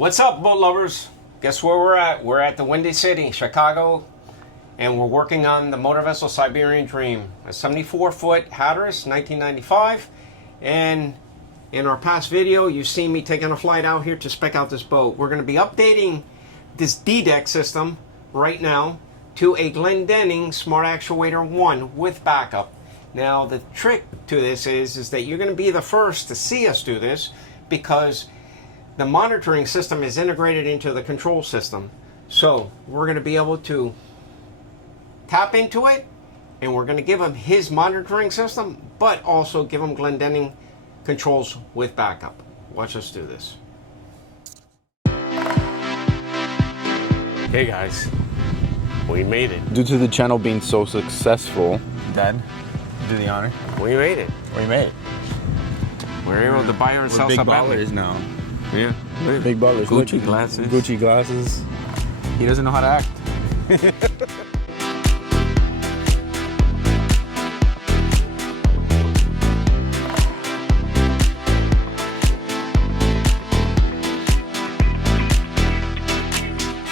What's up, boat lovers? Guess where we're at? We're at the Windy City, Chicago, and we're working on the motor vessel Siberian Dream, a 74-foot Hatteras, 1995. And in our past video, you've seen me taking a flight out here to spec out this boat. We're going to be updating this D-deck system right now to a Glendinning Smart Actuator 1 with backup. Now, the trick to this is that you're going to be the first to see us do this because the monitoring system is integrated into the control system. So we're going to be able to tap into it, and we're going to give him his monitoring system, but also give him Glendinning controls with backup. Watch us do this. Hey guys, we made it. Due to the channel being so successful, Dad, do the honor. We made it. We made it. We're able to buy ourselves We're a big ballers now. Yeah. Big ballers. Gucci glasses. Gucci glasses. He doesn't know how to act.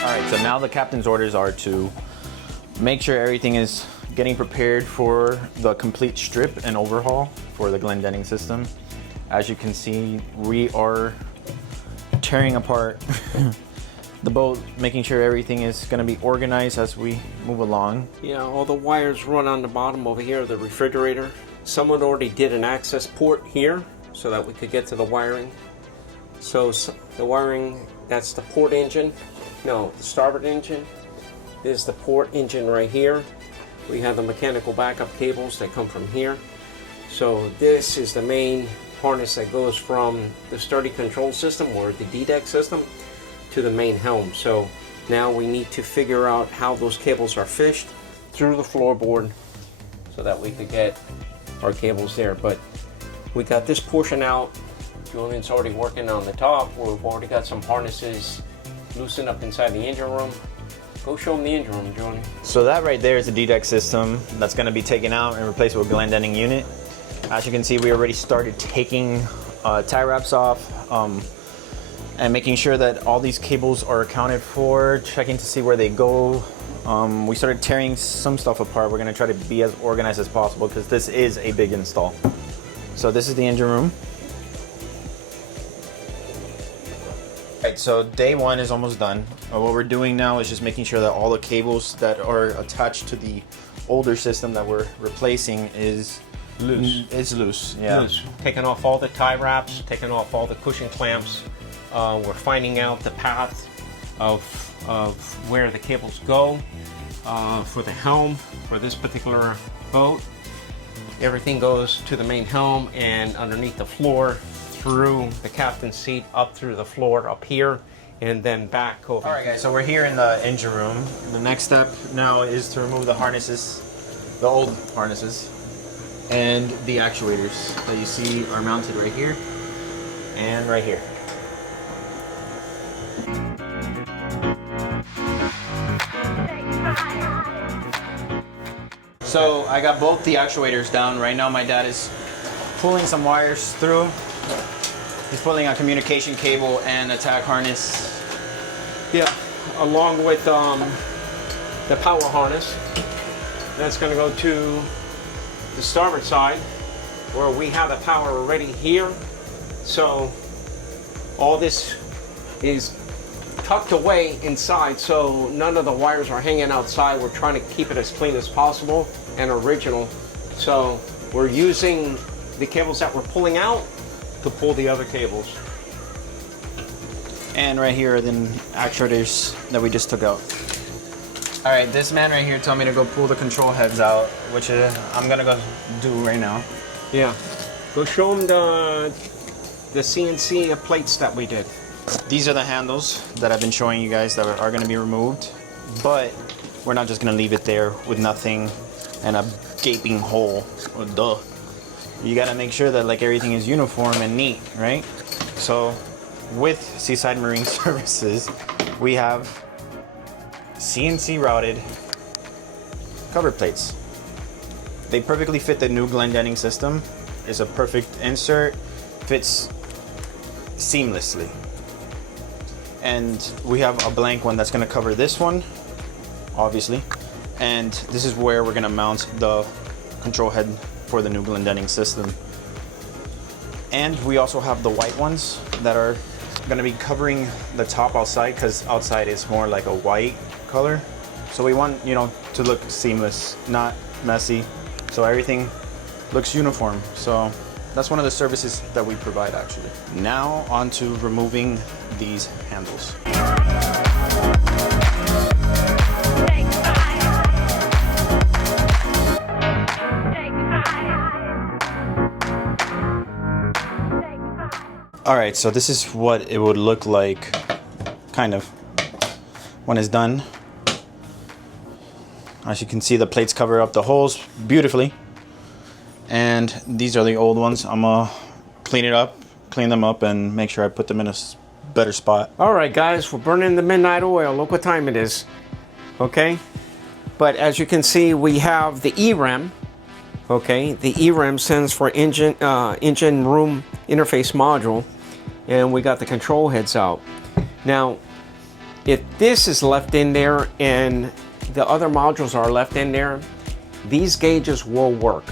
Alright, so now the captain's orders are to make sure everything is getting prepared for the complete strip and overhaul for the Glendinning system. As you can see, we are tearing apart the boat, making sure everything is going to be organized as we move along. Yeah, all the wires run on the bottom over here of the refrigerator. Someone already did an access port here so that we could get to the wiring. So the wiring, that's the port engine. No, the starboard engine. This is the port engine right here. We have the mechanical backup cables that come from here. So this is the main harness that goes from the sturdy control system or the D-deck system to the main helm. So now we need to figure out how those cables are fished through the floorboard so that we could get our cables there. But we got this portion out. Julian's already working on the top. We've already got some harnesses loosened up inside the engine room. Go show them the engine room, Julian. So that right there is the D-deck system that's going to be taken out and replaced with a Glendinning unit. As you can see, we already started taking tie wraps off and making sure that all these cables are accounted for, checking to see where they go. We started tearing some stuff apart. We're going to try to be as organized as possible because this is a big install. So this is the engine room. Right, so day one is almost done. What we're doing now is just making sure that all the cables that are attached to the older system that we're replacing is loose. It's loose, yeah. Loose. Taking off all the tie wraps, taking off all the cushion clamps. We're finding out the path of where the cables go for the helm for this particular boat. Everything goes to the main helm and underneath the floor through the captain's seat, up through the floor up here, and then back over. All right, guys, so we're here in the engine room. The next step now is to remove the harnesses, the old harnesses, and the actuators that you see are mounted right here and right here. So I got both the actuators down. Right now my dad is pulling some wires through. He's pulling a communication cable and a tag harness. Yeah, along with the power harness. That's going to go to the starboard side where we have the power already here. So all this is tucked away inside, so none of the wires are hanging outside. We're trying to keep it as clean as possible and original. So we're using the cables that we're pulling out to pull the other cables. And right here are the actuators that we just took out. All right, this man right here told me to go pull the control heads out, which I'm gonna go do right now. Yeah, go show them the CNC plates that we did. These are the handles that I've been showing you guys that are gonna be removed, but we're not just gonna leave it there with nothing and a gaping hole. Oh, duh. You gotta make sure that like everything is uniform and neat, right? So with Seaside Marine Services, we have CNC routed cover plates. They perfectly fit the new Glendinning system. It's a perfect insert, fits seamlessly. and we have a blank one that's going to cover this one, obviously, and this is where we're going to mount the control head for the new Glendinning system. And we also have the white ones that are going to be covering the top outside, because outside is more like a white color. So we want, you know, to look seamless, not messy, so everything looks uniform. So that's one of the services that we provide, actually. Now on to removing these handles. All right, so this is what it would look like, kind of, when it's done. As you can see, the plates cover up the holes beautifully. And these are the old ones. I'm gonna clean them up, and make sure I put them in a better spot. All right, guys, we're burning the midnight oil. Look what time it is, okay? But as you can see, we have the EREM, okay? The EREM stands for engine room interface module, and we got the control heads out. Now, if this is left in there and the other modules are left in there, these gauges will work,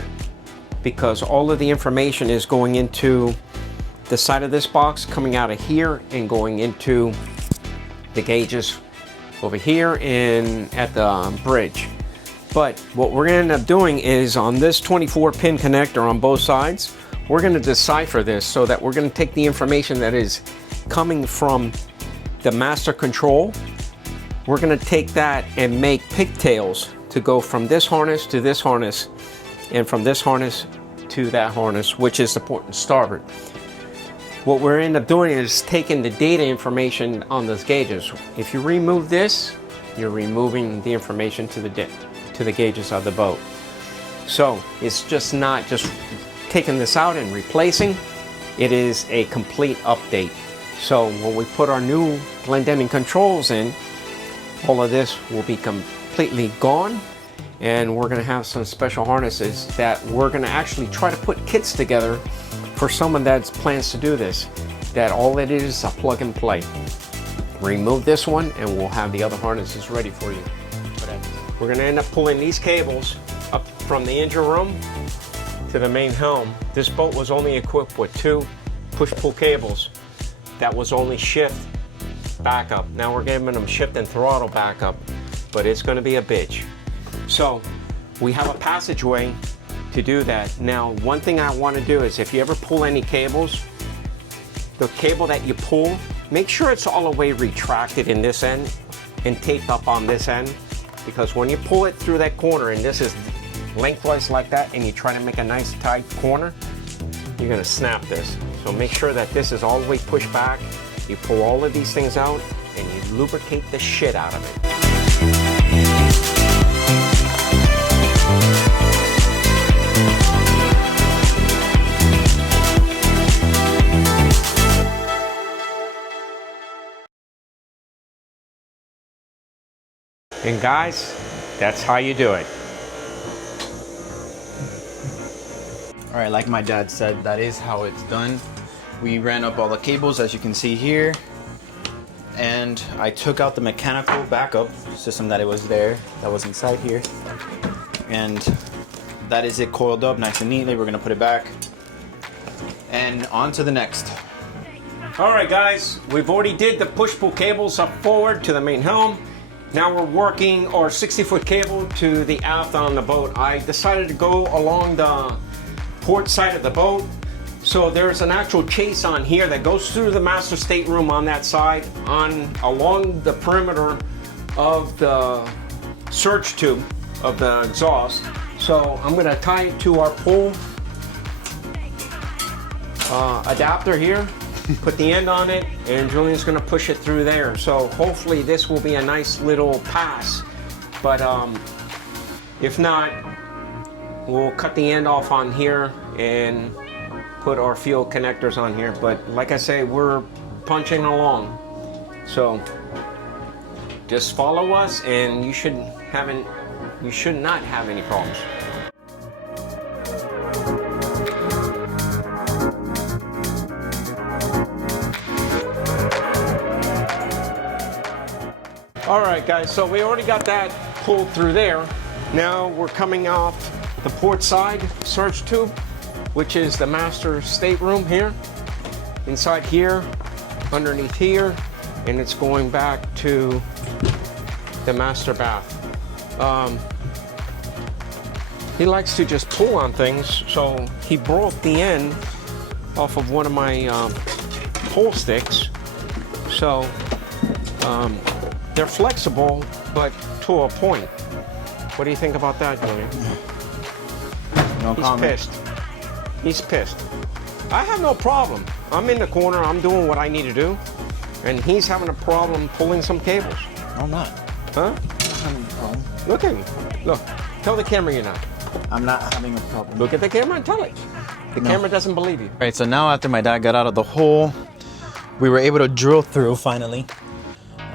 because all of the information is going into the side of this box, coming out of here and going into the gauges over here and at the bridge. But what we're going to end up doing is, on this 24 pin connector on both sides, we're going to decipher this, so that we're going to take the information that is coming from the master control. We're going to take that and make pigtails to go from this harness to this harness, and from this harness to that harness, which is the port and starboard. What we're end up doing is taking the data information on those gauges. If you remove this, you're removing the information to the gauges of the boat. So it's just not just taking this out and replacing, it is a complete update. So when we put our new Glendinning controls in, all of this will be completely gone, and we're going to have some special harnesses that we're going to actually try to put kits together for someone that plans to do this, that all it is a plug and play. Remove this one and we'll have the other harnesses ready for you. We're going to end up pulling these cables up from the engine room to the main helm. This boat was only equipped with 2 push-pull cables. That was only shift backup. Now we're giving them shift and throttle backup, but it's going to be a bitch. So we have a passageway to do that. Now, one thing I want to do is, if you ever pull any cables, the cable that you pull, make sure it's all the way retracted in this end and taped up on this end, because when you pull it through that corner, and this is lengthwise like that, and you try to make a nice tight corner, you're going to snap this. So make sure that this is all the way pushed back. You pull all of these things out and you lubricate the shit out of it. And guys, that's how you do it. All right, like my dad said, that is how it's done. We ran up all the cables, as you can see here, and I took out the mechanical backup system that it was there, that was inside here, and that is it coiled up nice and neatly. We're gonna put it back, and on to the next. All right, guys, we've already did the push-pull cables up forward to the main helm. Now we're working our 60-foot cable to the aft on the boat. I decided to go along the port side of the boat. So there's an actual chase on here that goes through the master stateroom on that side, along the perimeter of the surge tube of the exhaust. So I'm going to tie it to our pull adapter here, put the end on it, and Julian's going to push it through there. So hopefully this will be a nice little pass, but if not, we'll cut the end off on here and put our fuel connectors on here. But like I say, we're punching along, so just follow us and you should not have any problems. All right, guys, so we already got that pulled through there. Now we're coming off the port side surge tube, which is the master stateroom here. Inside here, underneath here, and it's going back to the master bath. He likes to just pull on things, so he broke the end off of one of my pull sticks. So they're flexible, but to a point. What do you think about that, Junior? No comment. He's pissed. He's pissed. I have no problem. I'm in the corner, I'm doing what I need to do, and he's having a problem pulling some cables. No, I'm not. Huh? I'm not having a problem. Look at him. Look. Tell the camera you're not. I'm not having a problem. Look at the camera and tell it. The camera doesn't believe you. All right, so now after my dad got out of the hole, we were able to drill through finally,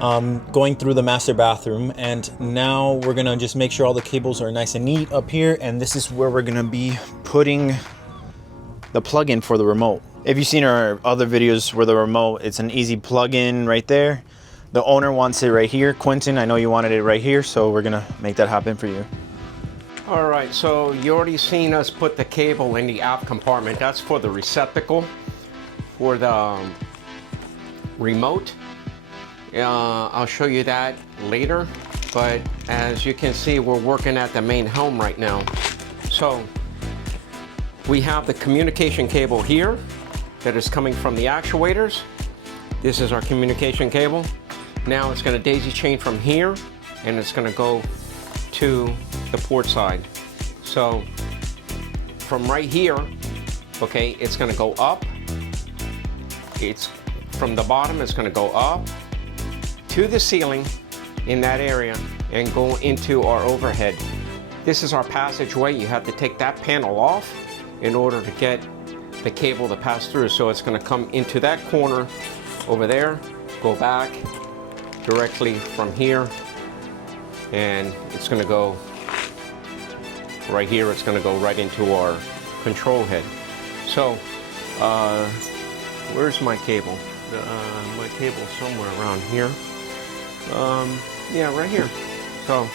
going through the master bathroom, and now we're gonna just make sure all the cables are nice and neat up here, and this is where we're gonna be putting the plug-in for the remote. If you've seen our other videos where the remote, it's an easy plug-in right there. The owner wants it right here. Quentin, I know you wanted it right here, so we're gonna make that happen for you. All right, so you already seen us put the cable in the aft compartment. That's for the receptacle for the remote. I'll show you that later, but as you can see, we're working at the main helm right now. So we have the communication cable here that is coming from the actuators. This is our communication cable. Now it's going to daisy chain from here, and it's going to go to the port side. So from right here, okay, it's going to go up. It's from the bottom, it's going to go up to the ceiling in that area and go into our overhead. This is our passageway. You have to take that panel off in order to get the cable to pass through. So it's going to come into that corner over there, go back directly from here, and it's going to go right here. It's going to go right into our control head. So where's my cable? My cable's somewhere around here. Yeah, right here. So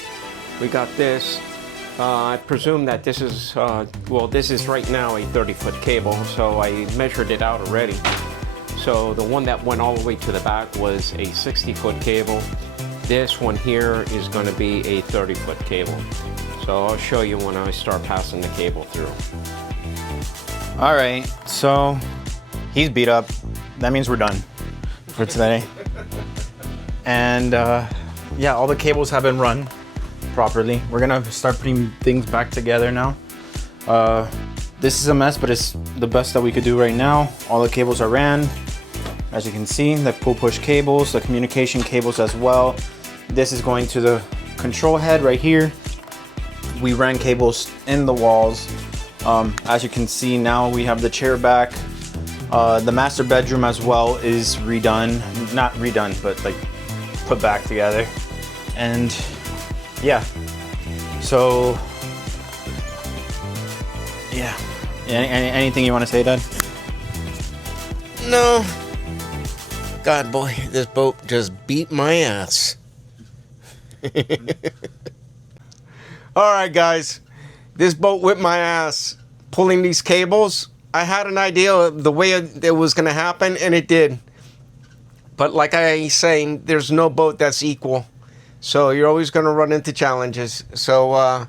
we got this. I presume that this is, well, this is right now a 30-foot cable, so I measured it out already. So the one that went all the way to the back was a 60-foot cable. This one here is going to be a 30-foot cable. So I'll show you when I start passing the cable through. All right, so he's beat up. That means we're done for today. And yeah, all the cables have been run properly. We're gonna start putting things back together now. This is a mess, but it's the best that we could do right now. All the cables are ran. As you can see, the pull-push cables, the communication cables as well. This is going to the control head right here. We ran cables in the walls. As you can see, now we have the chair back. The master bedroom as well is redone. Not redone, but like put back together. And yeah, so yeah. Anything you want to say, Dad? No. God, boy, this boat just beat my ass. All right, guys, this boat whipped my ass pulling these cables. I had an idea of the way it was going to happen, and it did. But like I say, there's no boat that's equal. So you're always going to run into challenges. So I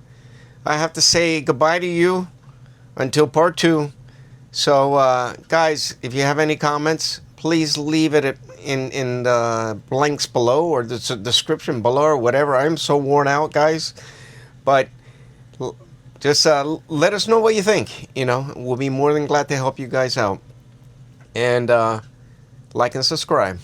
have to say goodbye to you until part 2. So guys, if you have any comments, please leave it in the blanks below or the description below or whatever. I'm so worn out, guys. But just let us know what you think. You know, we'll be more than glad to help you guys out. And like and subscribe.